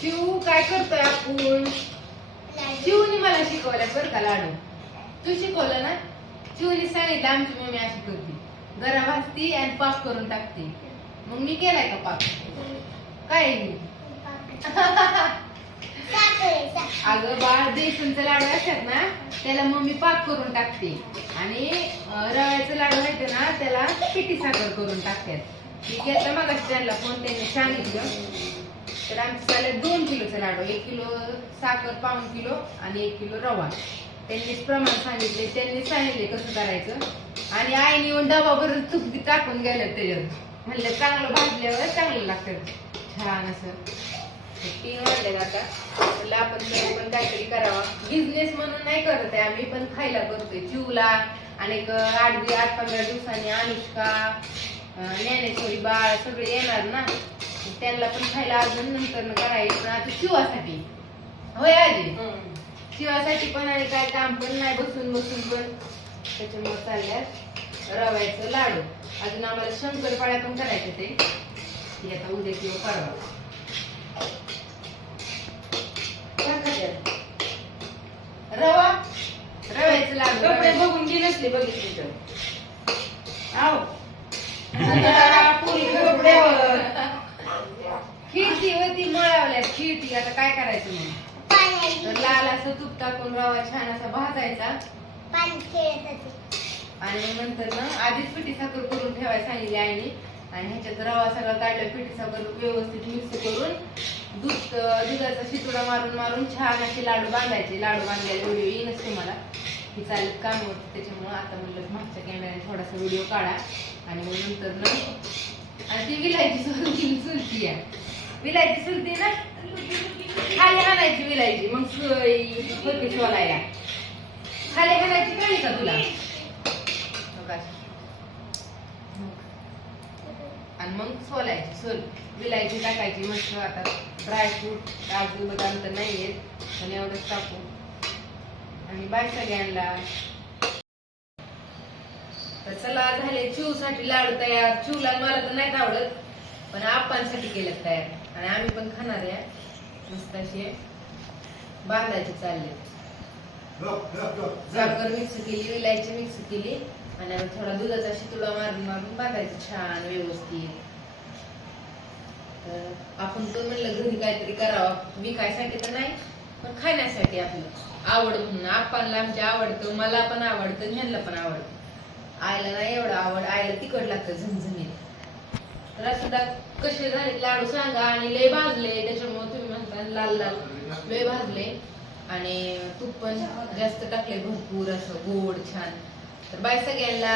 शिव काय करतोय आपण? शिवनी मला शिकवलं बरं का लाडू. तू शिकवलं ना? शिवनी सांगितलं आमची मम्मी अशी करते. गरम भाजती आणि पाक करून टाकते. मग मी केलाय का पाक? काय आहे अगं बाळ बेसनचं लाडू असतात ना त्याला मम्मी पाक करून टाकते. आणि रव्याचं लाडू आहे ना त्याला पिठी साखर करून टाकतात मी घेतलं मग त्यांना फोन त्यांनी सांगितलं. तर आमचे झाले दोन किलोचे लाडू एक किलो साखर पाऊन किलो आणि एक किलो रवा. त्यांनीच प्रमाण सांगितले त्यांनी सांगितले कसं करायचं. आणि आईने येऊन डबा भरून तूप टाकून गेलं त्याच्यात म्हणलं चांगलं भाजल्यावर चांगलं लागतं. छान असं. तीन वाजले आता. म्हणलं आपण पण काहीतरी करावा. बिझनेस म्हणून नाही करत आहे आम्ही पण खायला करतोय. चिवला आणि आठ आठ पंधरा दिवसांनी अनुष्का ज्ञानेश्वरी बाळ सगळे येणार ना. त्यांना पण खायला अजून नंतर करायचं. पण आता शिवासाठी. होय आजी? शिवासाठी पण आणि काय काम पण नाही बसून बसून पण. त्याच्यामुळे चालल्यात. रव्याचं लाडू. अजून आम्हाला शंकरपाळ्या पण करायचे ते. ती आता उद्या किंवा परवा? रवा? रव्याचं लाडू. कपडे. बघून नसली बघितली तर. पुरी कपड्यावर होती खिडकी आता काय करायचं मग? तर लाल असं तूप टाकून रवा छान असा भाजायचा. आणि नंतर ना आधीच पिठी साखर करून ठेवायला सांगितली आईने. आणि ह्याच्यात रवा सगळा काढला पिठी साखर व्यवस्थित मिक्स करून दूध दुधाचा शितुडा मारून मारून छान असे लाडू बांधायचे. लाडू बांधायला व्हिडिओ येईनच तुम्हाला ही चालत काम होतं त्याच्यामुळं आता म्हणलं मागच्या कॅमेऱ्याने थोडासा व्हिडिओ काढा. आणि मग नंतर ना आणि ती विलायची सुलती सुलती आहे. विलायची सुलती ना? खाली हाणायची विलायची. मग होती सोलायला. खाली हाणायची कळली का तुला? आणि मग सोलायची सोल. विलायची टाकायची मस्त आता. ड्रायफ्रूट काजू बदाम तर नाही आहेत पण एवढंच टाकू. आणि बाय आणला तर चला झाले चिवसाठी लाडू तयार. चिवला मला तर नाही आवडत. पण आप्पांसाठी केलं तयार. आणि आम्ही पण खाणार आहे. मस्त असे बांधायचे चालले. साखर मिक्स केली विलायची मिक्स केली. आणि आम्ही थोडा दुधाचा शितुडा मारून मारून बांधायचं छान व्यवस्थित. तर आपण तो म्हणलं घरी काहीतरी करावं. विकायसाठी तर नाही पण खाण्यासाठी आपलं आवड म्हणून. आपणला आमच्या आवडतं मला पण आवडतं ह्यांना पण आवडतं. आईला नाही एवढं आवड आईला तिखट लागतं झमझमीत रसदा कसे झाले लाडू सांगा आणि लय भाजले त्याच्यामुळे तुम्ही म्हणता लाल लाल लय भाजले आणि तूप पण जास्त टाकले भरपूर असं गोड छान. तर बाय सगळ्यांना